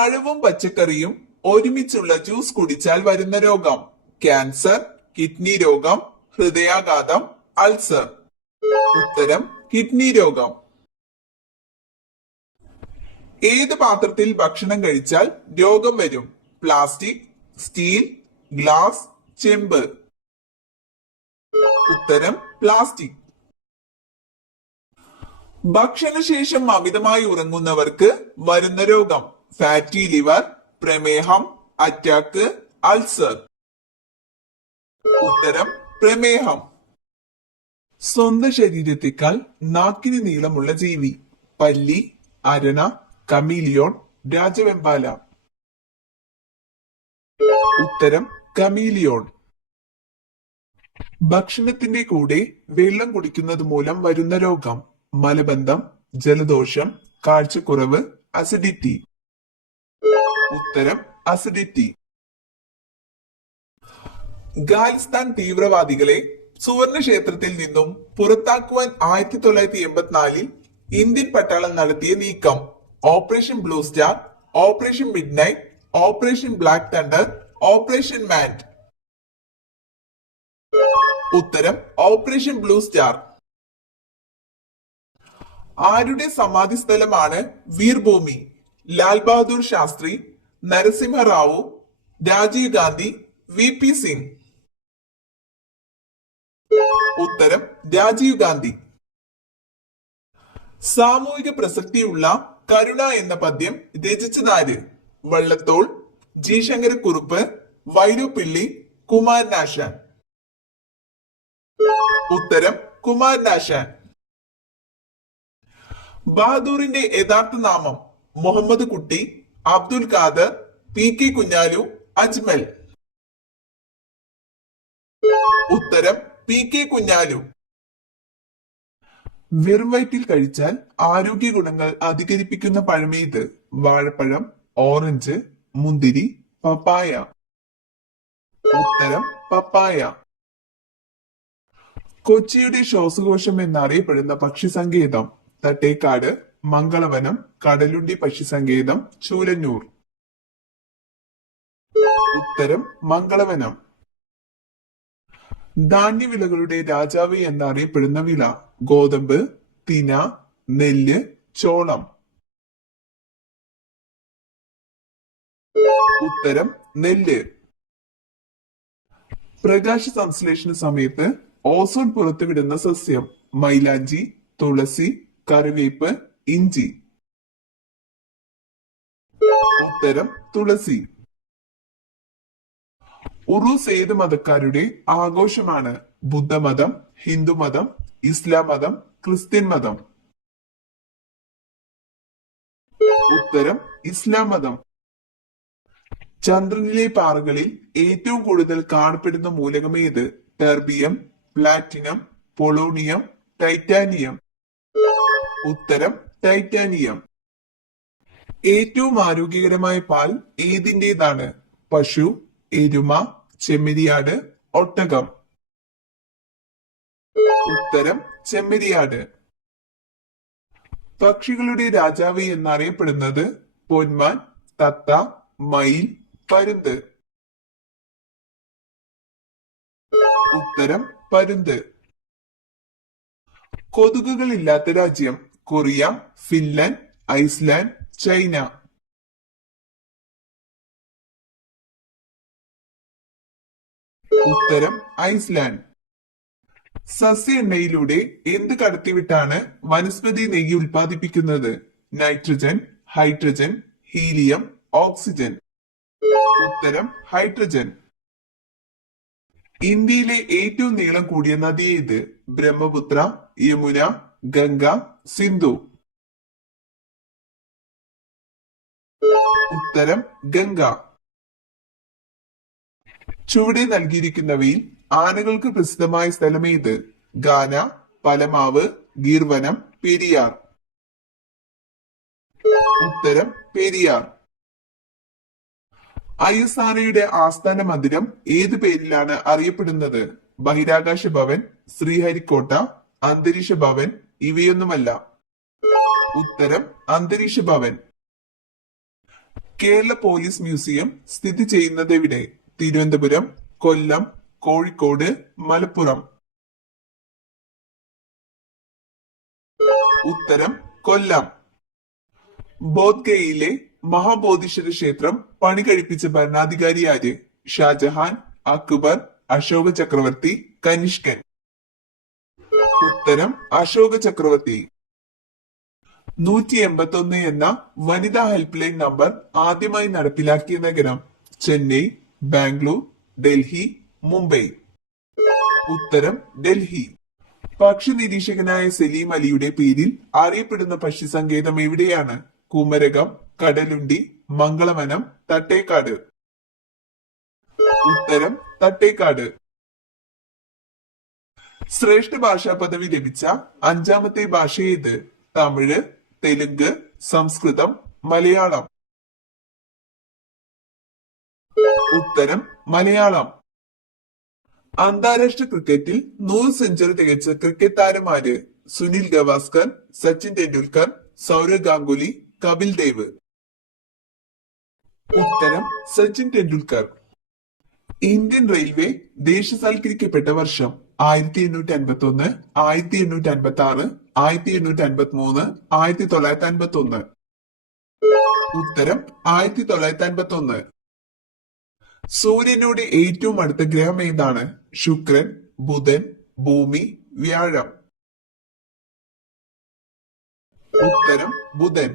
പഴവും പച്ചക്കറിയും ഒരുമിച്ചുള്ള ജ്യൂസ് കുടിച്ചാൽ വരുന്ന രോഗം? ക്യാൻസർ, കിഡ്നി രോഗം, ഹൃദയാഘാതം, അൾസർ. ഉത്തരം കിഡ്നി രോഗം. ഏത് പാത്രത്തിൽ ഭക്ഷണം കഴിച്ചാൽ രോഗം വരും? പ്ലാസ്റ്റിക്, സ്റ്റീൽ, ഗ്ലാസ്, ചെമ്പ്. ഉത്തരം പ്ലാസ്റ്റിക്. ഭക്ഷണശേഷം അമിതമായി ഉറങ്ങുന്നവർക്ക് വരുന്ന രോഗം? ഫാറ്റി ലിവർ, പ്രമേഹം, അറ്റാക്ക്, അൾസർ. ഉത്തരം പ്രമേഹം. സ്വന്തം ശരീരത്തെക്കാൾ നാക്കിന് നീളമുള്ള ജീവി? പല്ലി, അരണ, കമീലിയോൺ, രാജവെമ്പാല. ഉത്തരം കമീലിയോൺ. ഭക്ഷണത്തിന്റെ കൂടെ വെള്ളം കുടിക്കുന്നത് മൂലം വരുന്ന രോഗം? മലബന്ധം, ജലദോഷം, കാഴ്ചക്കുറവ്, അസിഡിറ്റി. ഉത്തരം അസിഡിറ്റി. ഖാലിസ്ഥാൻ തീവ്രവാദികളെ സുവർണ ക്ഷേത്രത്തിൽ നിന്നും പുറത്താക്കുവാൻ 1984 ഇന്ത്യൻ പട്ടാളം നടത്തിയ നീക്കം? Operation blue star, operation midnight, operation black thunder, operation മാൻഡ്. ഉത്തരം ഓപ്പറേഷൻ ബ്ലൂ സ്റ്റാർ. ആരുടെ സമാധി സ്ഥലമാണ് വീർഭൂമി? Lal Bahadur Shastri, Narasimha Rao, Rajiv Gandhi, V P Singh. ഉത്തരം രാജീവ് ഗാന്ധി. സാമൂഹിക പ്രസക്തിയുള്ള കരുണ എന്ന പദ്യം രചിച്ചതാര്? വള്ളത്തോൾ, ജി ശങ്കരക്കുറുപ്പ്, വൈലോപ്പിള്ളി, കുമാരനാശാൻ. ഉത്തരം കുമാരനാശാൻ. ബഹാദൂറിന്റെ യഥാർത്ഥ നാമം? Muhammad Kutty, Abdul Khader, P K Kunhalu, Ajmal. ഉത്തരം പി കെ കുഞ്ഞാലു. വെറും വയറ്റിൽ കഴിച്ചാൽ ആരോഗ്യ ഗുണങ്ങൾ അധികരിപ്പിക്കുന്ന പഴമേത്? വാഴപ്പഴം, ഓറഞ്ച്, മുന്തിരി, പപ്പായ. ഉത്തരം പപ്പായ. കൊച്ചിയുടെ ശ്വാസകോശം എന്നറിയപ്പെടുന്ന പക്ഷി സങ്കേതം? തട്ടേക്കാട്, മംഗളവനം, കടലുണ്ടി പക്ഷി സങ്കേതം, ചൂലന്നൂർ. ഉത്തരം മംഗളവനം. ധാന്യവിളകളുടെ രാജാവ് എന്നറിയപ്പെടുന്ന വിള? ഗോതമ്പ്, തിന, നെല്ല്, ചോളം. ഉത്തരം നെല്ല്. പ്രകാശ സംശ്ലേഷണ സമയത്ത് ഓസോൺ പുറത്തുവിടുന്ന സസ്യം? മൈലാഞ്ചി, തുളസി, കറിവേപ്പ്, ഇഞ്ചി. ഉത്തരം തുളസി. ഉറൂസ് ഏത് മതക്കാരുടെ ആഘോഷമാണ്? ബുദ്ധമതം, ഹിന്ദുമതം, ഇസ്ലാം മതം, ക്രിസ്ത്യൻ മതം. ഉത്തരം ഇസ്ലാം മതം. ചന്ദ്രനിലെ പാറകളിൽ ഏറ്റവും കൂടുതൽ കാണപ്പെടുന്ന മൂലകം ഏത്? Terbium, platinum, polonium, titanium. ഉത്തരം ടൈറ്റാനിയം. ഏറ്റവും ആരോഗ്യകരമായ പാൽ ഏതിൻ്റെതാണ്? പശു, എരുമ, ചെമ്മരിയാട്, ഒട്ടകം. ഉത്തരം ചെമ്മരിയാട്. പക്ഷികളുടെ രാജാവ് എന്നറിയപ്പെടുന്നത്? പൊന്മാൻ, തത്ത, മയിൽ, പരുന്ത്. ഉത്തരം പരുന്ത്. കൊതുകുകൾ ഇല്ലാത്ത രാജ്യം? Korea, Finland, Iceland, China. ഉത്തരം ഐസ്ലാൻഡ്. സസ്യ എണ്ണയിലൂടെ എന്ത് കടത്തിവിട്ടാണ് വനസ്പതി നെയ്യ് ഉൽപ്പാദിപ്പിക്കുന്നത്? Nitrogen, hydrogen, helium, oxygen. ഉത്തരം ഹൈഡ്രജൻ. ഇന്ത്യയിലെ ഏറ്റവും നീളം കൂടിയ നദി ഏത്? ബ്രഹ്മപുത്ര, യമുന, ഗംഗ, സിന്ധു. ഉത്തരം ഗംഗ. ചുവടെ നൽകിയിരിക്കുന്നവയിൽ ആനകൾക്ക് പ്രസിദ്ധമായ സ്ഥലം ഏത്? ഗാന, പലമാവ്, ഗീർവനം, പെരിയാർ. ഉത്തരം പെരിയാർ. ISROയുടെ ആസ്ഥാന മന്ദിരം ഏത് പേരിലാണ് അറിയപ്പെടുന്നത്? ബഹിരാകാശ ഭവൻ, ശ്രീഹരിക്കോട്ട, അന്തരീക്ഷ ഭവൻ, ഇവയൊന്നുമല്ല. ഉത്തരം അന്തരീക്ഷ ഭവൻ. കേരള പോലീസ് മ്യൂസിയം സ്ഥിതി ചെയ്യുന്നത് എവിടെ? തിരുവനന്തപുരം, കൊല്ലം, കോഴിക്കോട്, മലപ്പുറം. ഉത്തരം കൊല്ലം. ബോധ്ഗയയിലെ മഹാബോധിശ്വര ക്ഷേത്രം പണി കഴിപ്പിച്ച ഭരണാധികാരി ആര്? ഷാജഹാൻ, അക്ബർ, അശോക ചക്രവർത്തി, കനിഷ്കൻ. ഉത്തരം അശോക ചക്രവർത്തി. 181 എന്ന വനിതാ ഹെൽപ്പ് ലൈൻ നമ്പർ ആദ്യമായി നടപ്പിലാക്കിയ നഗരം? ചെന്നൈ, ബാംഗ്ലൂർ, ഡൽഹി, മുംബൈ. ഉത്തരം ഡൽഹി. പക്ഷി നിരീക്ഷകനായ സലീം അലിയുടെ പേരിൽ അറിയപ്പെടുന്ന പക്ഷി സങ്കേതം എവിടെയാണ്? കുമരകം, കടലുണ്ടി, മംഗളവനം, തട്ടേക്കാട്. ഉത്തരം തട്ടേക്കാട്. ശ്രേഷ്ഠ ഭാഷാ പദവി ലഭിച്ച 5ാമത്തെ ഭാഷ ഏത്? തമിഴ്, തെലുങ്ക്, സംസ്കൃതം, മലയാളം. ഉത്തരം മലയാളം. അന്താരാഷ്ട്ര ക്രിക്കറ്റിൽ 100 സെഞ്ചുറി തികച്ച ക്രിക്കറ്റ് താരമാര്? സുനിൽ ഗവാസ്കർ, സച്ചിൻ ടെണ്ടുൽക്കർ, സൗരവ് ഗാംഗുലി, കപിൽ ദേവ്. ഉത്തരം സച്ചിൻ ടെണ്ടുൽക്കർ. ഇന്ത്യൻ റെയിൽവേ ദേശസാൽക്കരിക്കപ്പെട്ട വർഷം? 1851, 1856, 1853, 1951. ഉത്തരം 1951. സൂര്യനോട് ഏറ്റവും അടുത്ത ഗ്രഹം ഏതാണ്? ശുക്രൻ, ബുധൻ, ഭൂമി, വ്യാഴം. ഉത്തരം ബുധൻ.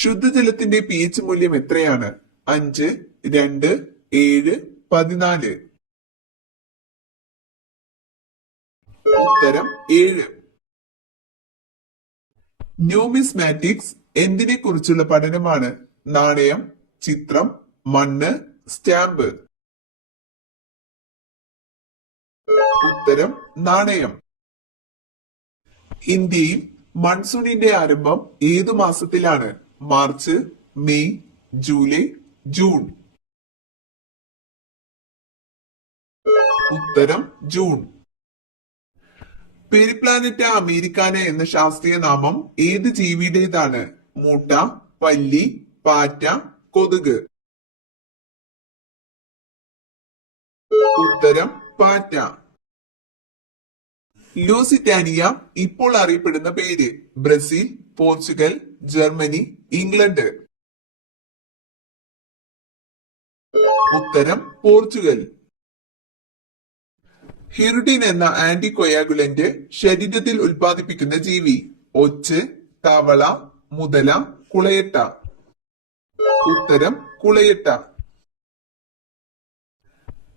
ശുദ്ധജലത്തിന്റെ pH മൂല്യം എത്രയാണ്? 5, 2, 7, 14. ഉത്തരം 7. ന്യൂമിസ്മാറ്റിക്സ് എന്തിനെ കുറിച്ചുള്ള പഠനമാണ്? നാണയം, ചിത്രം, മണ്ണ്, സ്റ്റാമ്പ്. ഉത്തരം നാണയം. ഇന്ത്യയിൽ മൺസൂണിന്റെ ആരംഭം ഏതു മാസത്തിലാണ്? March, May, July, June. ഉത്തരം ജൂൺ. പെരിപ്ലാനറ്റ അമേരിക്കാന എന്ന ശാസ്ത്രീയ നാമം ഏത് ജീവിയുടേതാണ്? മൂട്ട, പല്ലി, പാറ്റ, കൊതുക്. ഉത്തരം പാറ്റ. ലൂസിറ്റാനിയ ഇപ്പോൾ അറിയപ്പെടുന്ന പേര്? Brazil, Portugal, Germany, England. ഉത്തരം പോർച്ചുഗൽ. ഹിറുഡിൻ എന്ന ആന്റികൊയാഗുലന്റ് ശരീരത്തിൽ ഉൽപ്പാദിപ്പിക്കുന്ന ജീവി? ഒച്ച്, തവള, മുതല, കുളയട്ട. ഉത്തരം കുളയട്ട.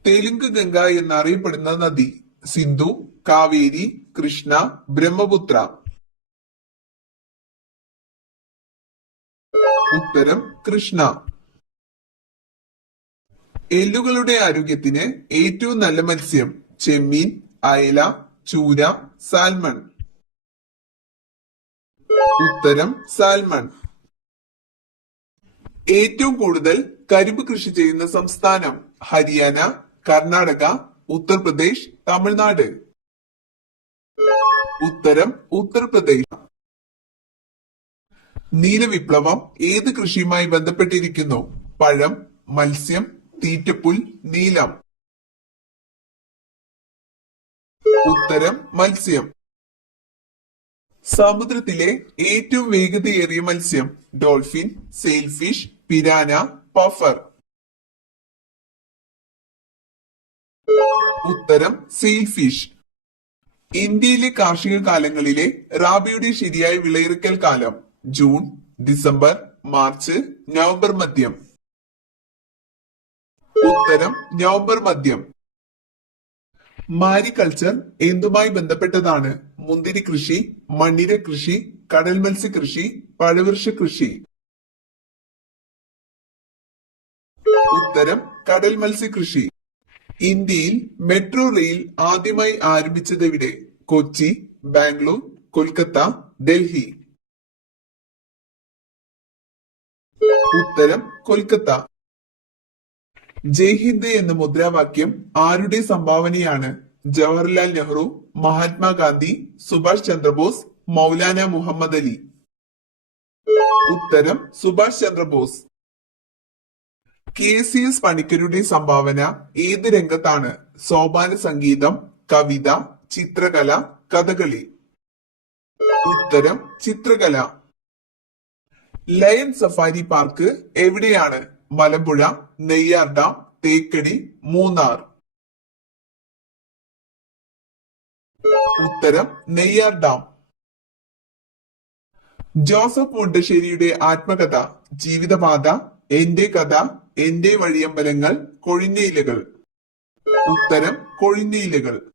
തെലുങ്ക് ഗംഗ എന്നറിയപ്പെടുന്ന നദി? സിന്ധു, കാവേരി, കൃഷ്ണ, ബ്രഹ്മപുത്ര. ഉത്തരം കൃഷ്ണ. എല്ലുകളുടെ ആരോഗ്യത്തിന് ഏറ്റവും നല്ല മത്സ്യം? ചെമ്മീൻ, അയല, ചൂര, സാൽമൺ. ഉത്തരം സാൽമൺ. ഏറ്റവും കൂടുതൽ കരിമ്പ് കൃഷി ചെയ്യുന്ന സംസ്ഥാനം? ഹരിയാന, കർണാടക, ഉത്തർപ്രദേശ്, തമിഴ്നാട്. ഉത്തരം ഉത്തർപ്രദേശ്. നീലവിപ്ലവം ഏത് കൃഷിയുമായി ബന്ധപ്പെട്ടിരിക്കുന്നു? പഴം, മത്സ്യം, തീറ്റപ്പുൽ, നീലം. ഉത്തരം മത്സ്യം. സമുദ്രത്തിലെ ഏറ്റവും വേഗതയേറിയ മത്സ്യം? Dolphin, sailfish, piranha, puffer. ഉത്തരം സെയിൽഫിഷ്. ഇന്ത്യയിലെ കാർഷിക കാലങ്ങളിലെ റാബിയുടെ ശരിയായ വിളയിറക്കൽ കാലം? ജൂൺ, ഡിസംബർ, മാർച്ച്, നവംബർ മധ്യം. ഉത്തരം നവംബർ മധ്യം. മാരികൾച്ചർ എന്തുമായി ബന്ധപ്പെട്ടതാണ്? മുന്തിരി കൃഷി, മണ്ണിര കൃഷി, കടൽ മത്സ്യ കൃഷി, പഴവൃക്ഷ കൃഷി. ഉത്തരം കടൽ മത്സ്യ കൃഷി. ഇന്ത്യയിൽ മെട്രോ റെയിൽ ആദ്യമായി ആരംഭിച്ചതെവിടെ? കൊച്ചി, ബാംഗ്ലൂർ, കൊൽക്കത്ത, ഡൽഹി. ഉത്തരം കൊൽക്കത്ത. ജയ് ഹിന്ദ് എന്ന മുദ്രാവാക്യം ആരുടെ സംഭാവനയാണ്? ജവഹർലാൽ നെഹ്റു, മഹാത്മാഗാന്ധി, സുഭാഷ് ചന്ദ്രബോസ്, മൗലാന മുഹമ്മദ് അലി. ഉത്തരം സുഭാഷ് ചന്ദ്രബോസ്. KCS പണിക്കരുടെ സംഭാവന ഏത് രംഗത്താണ്? സോപാന സംഗീതം, കവിത, ചിത്രകല, കഥകളി. ഉത്തരം ചിത്രകല. ലയൺ സഫാരി പാർക്ക് എവിടെയാണ്? മലമ്പുഴ, നെയ്യാർ ഡാം, തേക്കടി, മൂന്നാർ. ഉത്തരം നെയ്യാർ ഡാം. ജോസഫ് മുണ്ടശ്ശേരിയുടെ ആത്മകഥ, ജീവിതപാത, എന്റെ കഥ, എന്റെ വഴിയമ്പലങ്ങൾ, കൊഴിഞ്ഞയിലകൾ. ഉത്തരം കൊഴിഞ്ഞയിലകൾ.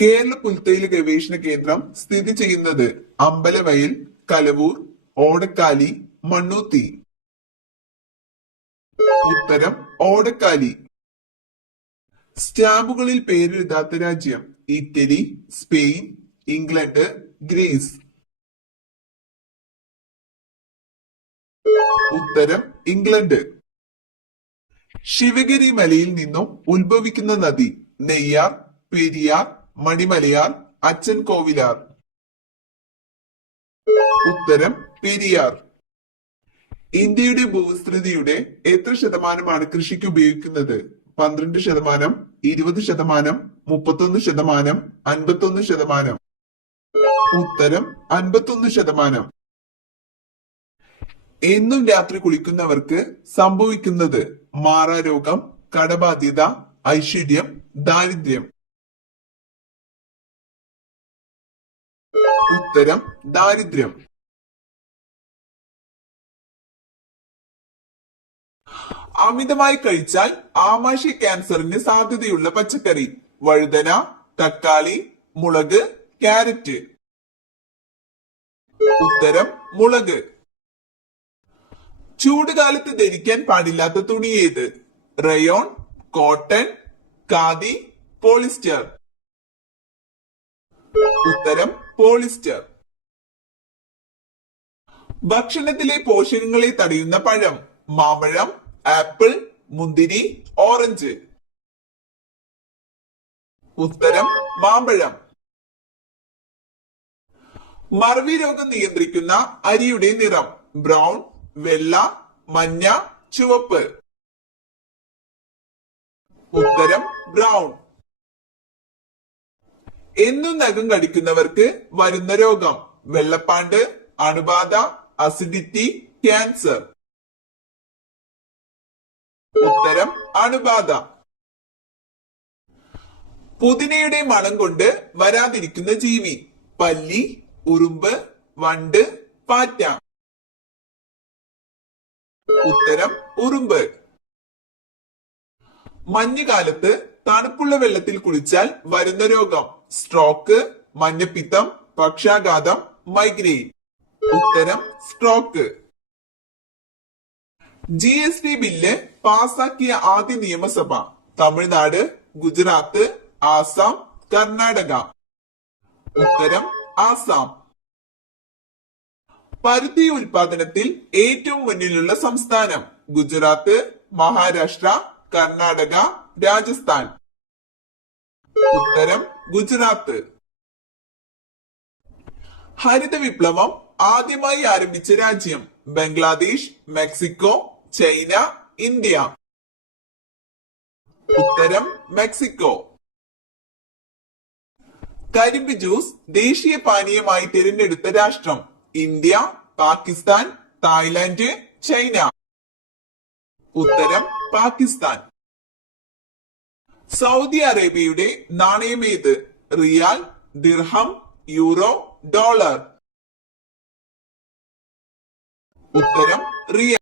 കേരള പുൽത്തൈല ഗവേഷണ കേന്ദ്രം സ്ഥിതി ചെയ്യുന്നത് അമ്പലവയൽ, കലവൂർ, ഓടക്കാലി, മണ്ണൂത്തി. ഉത്തരം ഓടക്കാലി. സ്റ്റാമ്പുകളിൽ പേരെഴുതാത്ത രാജ്യം? Italy, Spain, England, Greece. ഉത്തരം ഇംഗ്ലണ്ട്. ശിവഗിരി മലയിൽ നിന്നും ഉത്ഭവിക്കുന്ന നദി? നെയ്യാർ, പെരിയാർ, മണിമലയാർ, അച്ഛൻ കോവിലാർ. ഉത്തരം പെരിയാർ. ഇന്ത്യയുടെ ഭൂവിസ്തൃതിയുടെ എത്ര ശതമാനമാണ് കൃഷിക്ക് ഉപയോഗിക്കുന്നത്? 12%, 20%, 31%, 51%. ഉത്തരം 51%. എന്നും രാത്രി കുളിക്കുന്നവർക്ക് സംഭവിക്കുന്നത്? മാറാരോഗം, കടബാധ്യത, ഐശ്വര്യം, ദാരിദ്ര്യം. ഉത്തരം ദാരിദ്ര്യം. അമിതമായി കഴിച്ചാൽ ആമാശയ ക്യാൻസറിന് സാധ്യതയുള്ള പച്ചക്കറി? വഴുതന, തക്കാളി, മുളക്, ക്യാരറ്റ്. ഉത്തരം മുളക്. ചൂടുകാലത്ത് ധരിക്കാൻ പാടില്ലാത്ത തുണി ഏത്? Rayon, cotton, khadi, polyester. ഉത്തരം പോളിസ്റ്റർ. ഭക്ഷണത്തിലെ പോഷകങ്ങളെ തടയുന്ന പഴം? മാമ്പഴം, ആപ്പിൾ, മുന്തിരി, ഓറഞ്ച്. ഉത്തരം മാമ്പഴം. മറവി രോഗം നിയന്ത്രിക്കുന്ന അരിയുടെ നിറം? ബ്രൗൺ, വെള്ള, മഞ്ഞ, ചുവപ്പ്. ഉത്തരം ബ്രൗൺ. എന്നും നഖം കടിക്കുന്നവർക്ക് വരുന്ന രോഗം? വെള്ളപ്പാണ്ട്, അണുബാധ, അസിഡിറ്റി, ക്യാൻസർ. ഉത്തരം അണുബാധ. പുതിനയുടെ മണം കൊണ്ട് വരാതിരിക്കുന്ന ജീവി? പല്ലി, ഉറുമ്പ്, വണ്ട്, പാറ്റ. ഉത്തരം ഉറുമ്പ്. മഞ്ഞുകാലത്ത് തണുപ്പുള്ള വെള്ളത്തിൽ കുളിച്ചാൽ വരുന്ന രോഗം? സ്ട്രോക്ക്, മഞ്ഞപ്പിത്തം, പക്ഷാഘാതം, മൈഗ്രെയിൻ. ഉത്തരം സ്ട്രോക്ക്. GST ബില്ല് പാസാക്കിയ ആദ്യ നിയമസഭ? തമിഴ്നാട്, ഗുജറാത്ത്, ആസാം, കർണാടക. ഉത്തരം ആസാം. പരുത്തി ഉൽപാദനത്തിൽ ഏറ്റവും മുന്നിലുള്ള സംസ്ഥാനം? ഗുജറാത്ത്, മഹാരാഷ്ട്ര, കർണാടക, രാജസ്ഥാൻ. ഉത്തരം ഗുജറാത്ത്. ഹരിത വിപ്ലവം ആദ്യമായി ആരംഭിച്ച രാജ്യം? Bangladesh, Mexico, China, India. ഉത്തരം മെക്സിക്കോ. കരിമ്പ് ജ്യൂസ് ദേശീയ പാനീയമായി തിരഞ്ഞെടുത്ത രാഷ്ട്രം? India, Pakistan, Thailand, China. ഉത്തരം പാകിസ്ഥാൻ. സൗദി അറേബ്യയുടെ നാണയം ഏത്? റിയാൽ, ദിർഹം, യൂറോ, ഡോളർ. ഉത്തരം റിയാൽ.